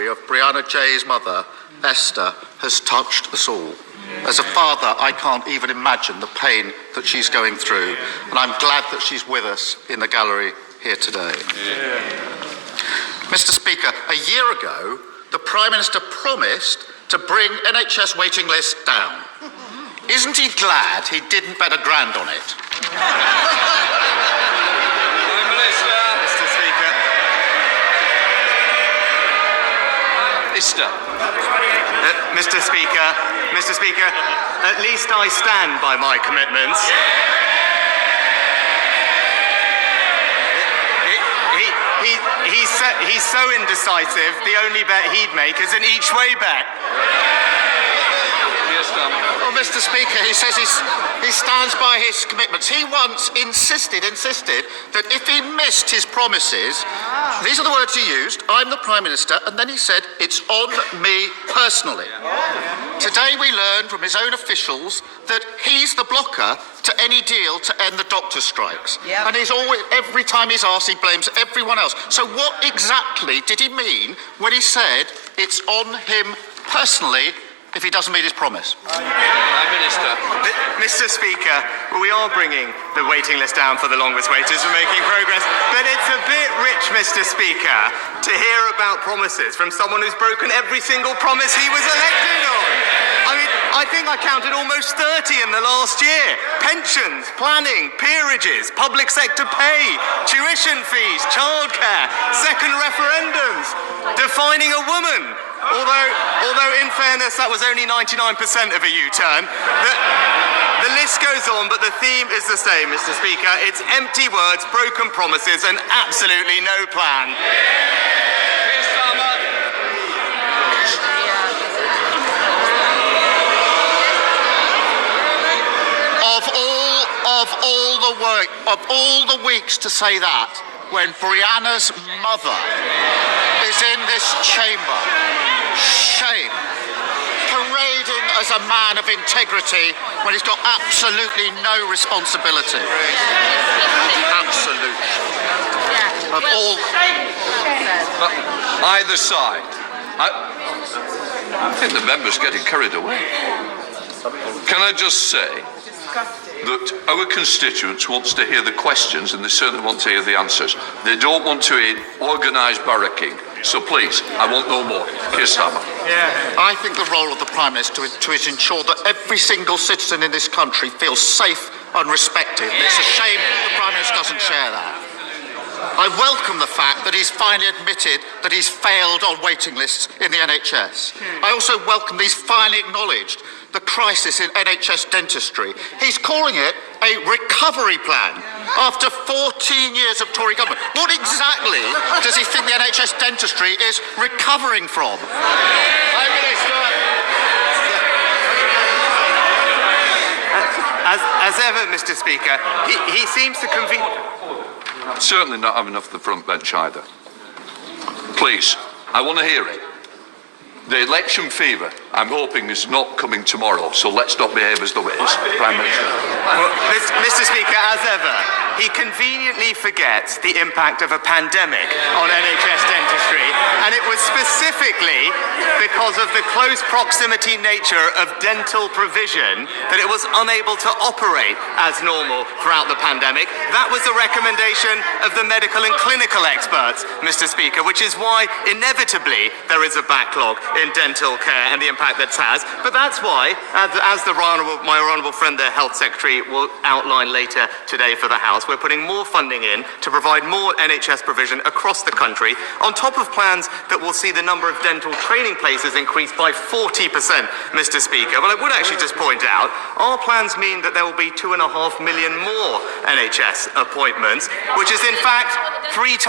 story of Brianna Jay's mother, Esther, has touched us all. As a father, I can't even imagine the pain that she's going through, and I'm glad that she's with us in the gallery here today. Mr. Speaker, a year ago, the Prime Minister promised to bring NHS waiting lists down. Isn't he glad he didn't bet $1 grand on it? Mr. Speaker, at least I stand by my commitments. He's so indecisive, the only bet he'd make is an each-way bet. Well, Mr. Speaker, he says he stands by his commitments. He once insisted that if he missed his promises, these are the words he used, I'm the Prime Minister, and then he said, it's on me personally. Today we learned from his own officials that he's the blocker to any deal to end the doctor strikes. Yep. And he's always, every time he's asked, he blames everyone else. So what exactly did he mean when he said it's on him personally if he doesn't meet his promise? Prime Minister. Mr. Speaker, we are bringing the waiting list down for the longest waiters. We're making progress. But it's a bit rich, Mr. Speaker, to hear about promises from someone who's broken every single promise he was elected on. I mean, I think I counted almost 30 in the last year. Pensions, planning, peerages, public sector pay, tuition fees, childcare, second referendums, defining a woman. Although in fairness, that was only 99% of a U-turn. The list goes on, but the theme is the same, Mr. Speaker. It's empty words, broken promises, and absolutely no plan. Of all the weeks to say that, when Brianna's mother is in this chamber, shame, parading as a man of integrity when he's got absolutely no responsibility. Absolutely. Of all... Either side. I think the member's getting carried away. Can I just say that our constituents want to hear the questions and they certainly want to hear the answers. They don't want to hear organised barracking. So please, I want no more. Keir Starmer. I think the role of the Prime Minister is to ensure that every single citizen in this country feels safe and respected. It's a shame the Prime Minister doesn't share that. I welcome the fact that he's finally admitted that he's failed on waiting lists in the NHS. I also welcome that he's finally acknowledged the crisis in NHS dentistry. He's calling it a recovery plan after 14 years of Tory government. What exactly does he think the NHS dentistry is recovering from? Prime Minister. As ever, Mr. Speaker, he seems to convene... Certainly not having enough of the front bench either. Please, I want to hear it. The election fever, I'm hoping, is not coming tomorrow, so let's not behave as though it is. Prime Minister. Well, Mr. Speaker, as ever, he conveniently forgets the impact of a pandemic on NHS dentistry, and it was specifically because of the close proximity nature of dental provision that it was unable to operate as normal throughout the pandemic. That was the recommendation of the medical and clinical experts, Mr. Speaker, which is why inevitably there is a backlog in dental care and the impact that has. But that's why, as my honourable friend, the Health Secretary, will outline later today for the House, we're putting more funding in to provide more NHS provision across the country, on top of plans that will see the number of dental training places increase by 40%, Mr. Speaker. But I would actually just point out, our plans mean that there will be 2.5 million more NHS appointments, which is in fact 3 times